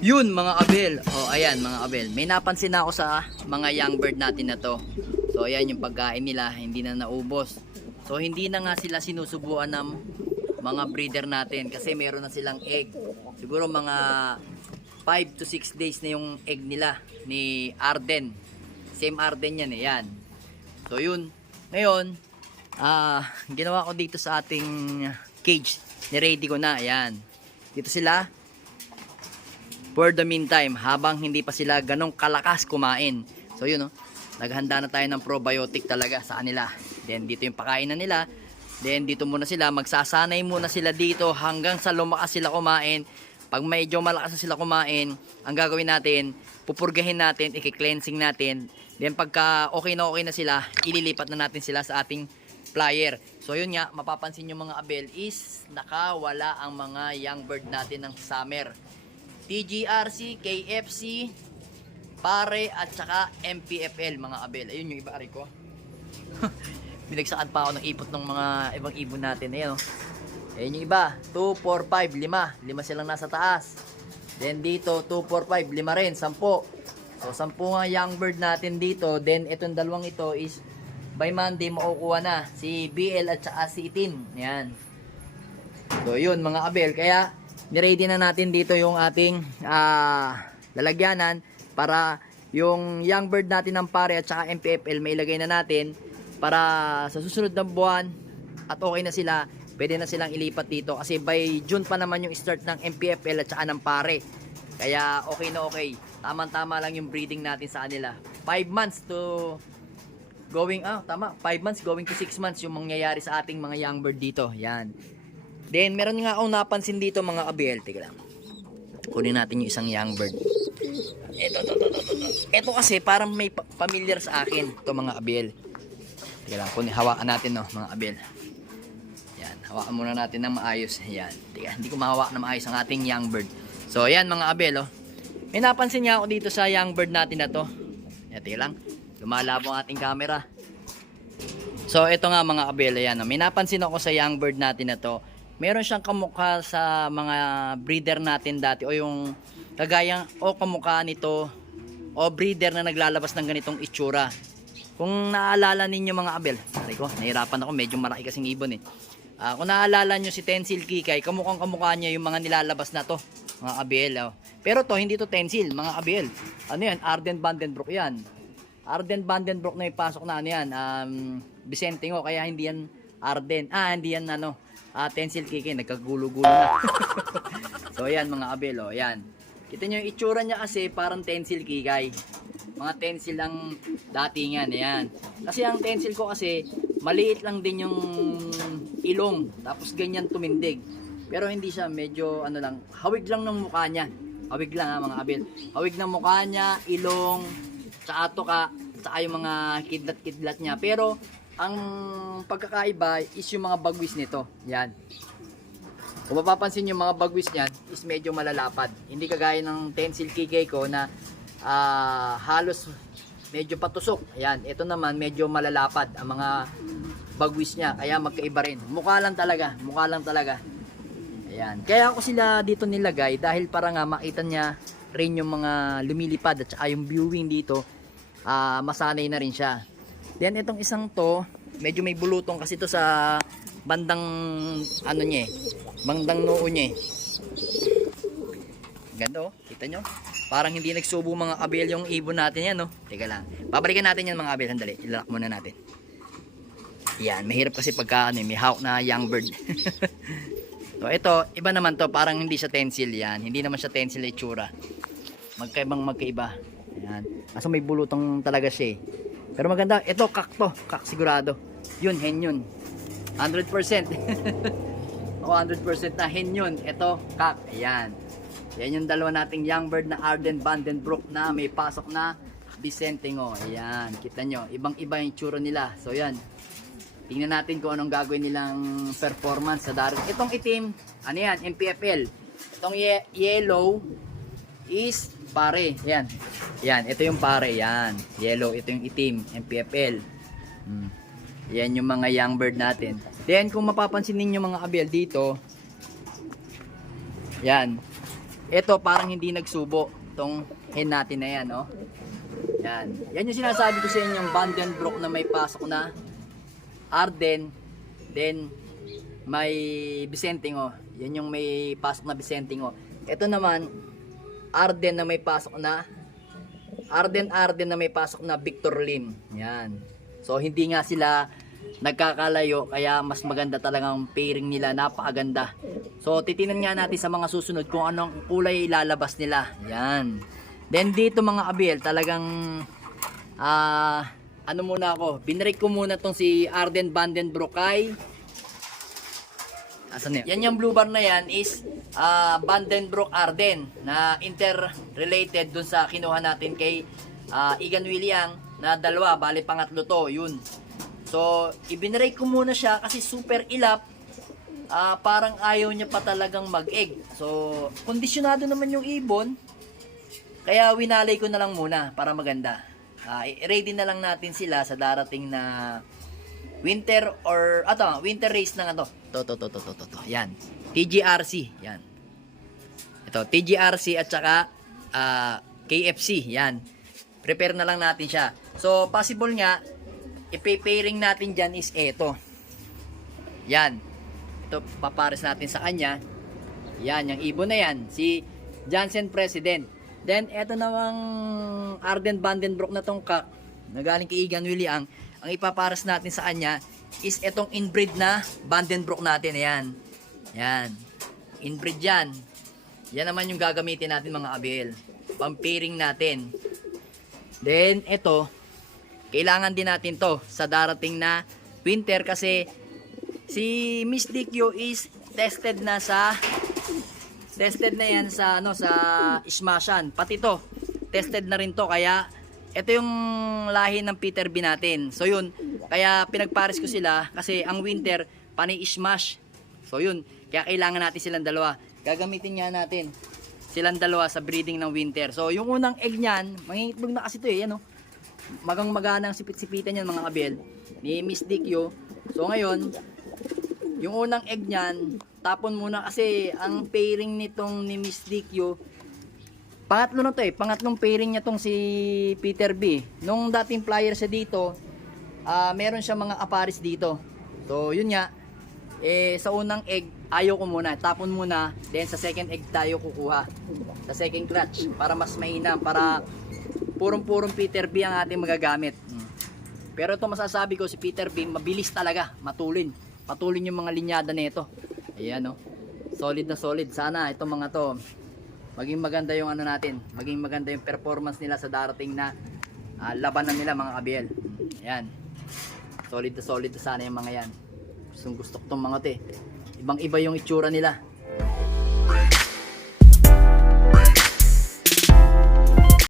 Yun mga abel. Oh, ayan mga abel. May napansin ako sa mga young bird natin na to. So ayan yung pagkain nila, hindi na naubos. So hindi na nga sila sinusubuan ng mga breeder natin kasi meron na silang egg. Siguro mga 5 to 6 days na yung egg nila ni Arden. Same Arden yan eh, yan. So yun. Ngayon, ah ginawa ko dito sa ating cage. Ni-ready ko na, ayan. Dito sila, for the meantime habang hindi pa sila ganong kalakas kumain. So yun oh, naghanda na tayo ng probiotic talaga sa kanila. Then dito yung pakain na nila. Then dito muna sila, magsasanay muna sila dito hanggang sa lumakas sila kumain. Pag medyo malakas na sila kumain, ang gagawin natin, pupurgahin natin, i-cleansing natin. Then pagka okay na okay na sila, ililipat na natin sila sa ating flyer. So yun nga, mapapansin nyo mga abel is nakawala ang mga young bird natin ng summer. TGRC, KFC, pare at saka MPFL mga abel. Ayun yung iba ko. Binagsakan pa ako ng ipot ng mga ibang ibon natin. Ayun. oh. Ayun yung iba. 2, 4, 5, 5. 5 silang nasa taas. Then dito, 2, 4, 5, 5 rin. 10. So 10 nga young bird natin dito. Then itong dalawang ito is by Monday makukuha na. Si BL at saka si Itin. Yan. So yun mga abel. Kaya niready na natin dito yung ating ah, lalagyanan para yung young bird natin ng pare at saka MPFL may ilagay na natin para sa susunod na buwan at okay na sila pwede na silang ilipat dito kasi by June pa naman yung start ng MPFL at saka ng pare. Kaya okay na okay. Tamang tama lang yung breeding natin sa kanila. 5 months to going ah tama. 5 months going to 6 months yung mangyayari sa ating mga young bird dito. Yan Then, meron nga akong napansin dito mga kabel. Teka lang. Kunin natin yung isang young bird. Ito, ito, ito, ito, ito. Ito kasi parang may familiar sa akin. Ito mga kabel. Teka lang, kunin, hawakan natin no, mga kabel. Yan, hawakan muna natin ng maayos. Yan. Teka, hindi ko mahawak na maayos ang ating young bird. So, yan mga kabel, oh. May napansin nga ako dito sa young bird natin na to. Yan, teka lang. Lumalabo ang ating camera. So, ito nga mga kabel, ayan. oh. May napansin ako sa young bird natin na to meron siyang kamukha sa mga breeder natin dati o yung kagaya o kamukha nito o breeder na naglalabas ng ganitong itsura. Kung naalala ninyo mga abel, sorry ko, nahirapan ako, medyo malaki kasing ibon eh. Ah, kung naalala nyo si Tensil Kikay, kamukhang kamukha niya yung mga nilalabas na to, mga abel. Oh. Pero to, hindi to Tensil, mga abel. Ano yan? Arden Vandenbroek yan. Arden Vandenbroek na ipasok na ano yan, um, Vicente ngo, kaya hindi yan Arden. Ah, hindi yan ano, ah, Tensil Kiki, nagkagulo-gulo na. so, ayan mga abel, oh, ayan. Kita nyo yung itsura niya kasi parang Tensil Kikay. Mga Tensil ang datingan, ayan. Kasi ang Tensil ko kasi, maliit lang din yung ilong, tapos ganyan tumindig. Pero hindi siya medyo, ano lang, hawig lang ng mukha niya. Hawig lang ha, mga abel. Hawig ng mukha niya, ilong, tsaka tuka, tsaka yung mga kidlat-kidlat niya. Pero, ang pagkakaiba is yung mga bagwis nito. Yan. Kung mapapansin yung mga bagwis niyan is medyo malalapad. Hindi kagaya ng Tensil KK ko na ah, halos medyo patusok. Ayan, ito naman medyo malalapad ang mga bagwis niya. Kaya magkaiba rin. Mukha lang talaga. Mukha lang talaga. Ayan. Kaya ako sila dito nilagay dahil para nga makita niya rin yung mga lumilipad at saka yung viewing dito ah, masanay na rin siya. Then itong isang to, medyo may bulutong kasi to sa bandang ano niya eh, bandang noo niya eh. Ganda oh, kita nyo? Parang hindi nagsubo mga abel yung ibon natin yan no. Teka lang, babalikan natin yan mga abel, sandali, ilalak muna natin. Yan, mahirap kasi pagka ano, eh, may hawk na young bird. so ito, iba naman to, parang hindi siya tensil yan. Hindi naman siya tensil itsura. Magkaibang magkaiba. Yan. Kaso may bulutong talaga siya eh. Pero maganda, ito kak to, kak sigurado. Yun, hen yun. 100%. o 100% na hen yun. Ito, kak. Ayan. Yan yung dalawa nating young bird na Arden Vandenbroek na may pasok na Vicentingo. Ayan, kita nyo. Ibang-iba yung tsura nila. So yan. Tingnan natin kung anong gagawin nilang performance sa darat. Itong itim, ano yan, MPFL. Itong ye- yellow is pare. Yan. Yan, ito yung pare. Yan. Yellow, ito yung itim, MPFL. Hmm. Yan yung mga young bird natin. Then, kung mapapansin ninyo mga abel dito, yan. ito parang hindi nagsubo tong hen natin na yan, no? Yan. Yan yung sinasabi ko sa inyo, yung Vandenbroek na may pasok na Arden, then may Vicentingo. Yan yung may pasok na Vicentingo. Ito naman, Arden na may pasok na. Arden Arden na may pasok na Victor Lim. Yan. So hindi nga sila nagkakalayo kaya mas maganda talagang pairing nila. Napakaganda. So titinan nga natin sa mga susunod kung anong kulay ilalabas nila. Yan. Then dito mga abil talagang ah ano muna ako? Binrake ko muna tong si Arden Vandenbroek kay Asan yan? Yan yung blue bar na yan is uh, Vandenbroek Arden na interrelated dun sa kinuha natin kay ah, Igan William na dalawa, bali pangatlo to, yun. So, ibinrake ko muna siya kasi super ilap. Ah, parang ayaw niya pa talagang mag-egg. So, kondisyonado naman yung ibon. Kaya winalay ko na lang muna para maganda. I- ready na lang natin sila sa darating na winter or ato, winter race ng ano. To to to to to to. to. Yan. TGRC, yan. Ito, TGRC at saka ah, KFC, yan. Prepare na lang natin siya. So, possible nga ipe-pairing natin dyan is eto. Yan. Ito, papares natin sa kanya. Yan, yung ibon na yan. Si Jansen President. Then, eto namang Arden Vandenbroek na tong kak na galing kay Igan William. Ang ipapares natin sa kanya is etong inbreed na Vandenbroek natin. Ayan. Yan. Inbreed yan. Yan naman yung gagamitin natin mga abel. Pang-pairing natin. Then, ito, kailangan din natin to sa darating na winter kasi si Miss Dikyo is tested na sa tested na yan sa ano sa Smashan pati to tested na rin to kaya ito yung lahi ng Peter B natin. So yun. Kaya pinagpares ko sila kasi ang winter pani smash so yun. Kaya kailangan natin silang dalawa. Gagamitin nga natin silang dalawa sa breeding ng winter. So yung unang egg niyan mangingitlog na kasi to eh ano? Magang magana ang sipit-sipitan yan mga kabel. Ni Miss Dikyo. So ngayon, yung unang egg niyan, tapon muna kasi ang pairing nitong ni Miss Dikyo, pangatlo na to eh, pangatlong pairing niya tong si Peter B. Nung dating flyer siya dito, ah meron siya mga aparis dito. So yun nga, eh sa unang egg, ayaw ko muna, tapon muna, then sa second egg tayo kukuha. Sa second clutch, para mas mainam, para purong-purong Peter B ang ating magagamit. Mm. Pero ito masasabi ko si Peter B, mabilis talaga, matulin. Matulin yung mga linyada nito. Ayan oh. Solid na solid. Sana itong mga to maging maganda yung ano natin, maging maganda yung performance nila sa darating na ah, labanan nila mga kabiel. Ayan. Solid na solid na sana yung mga yan. Gustong gusto ko tong mga to eh. Ibang iba yung itsura nila.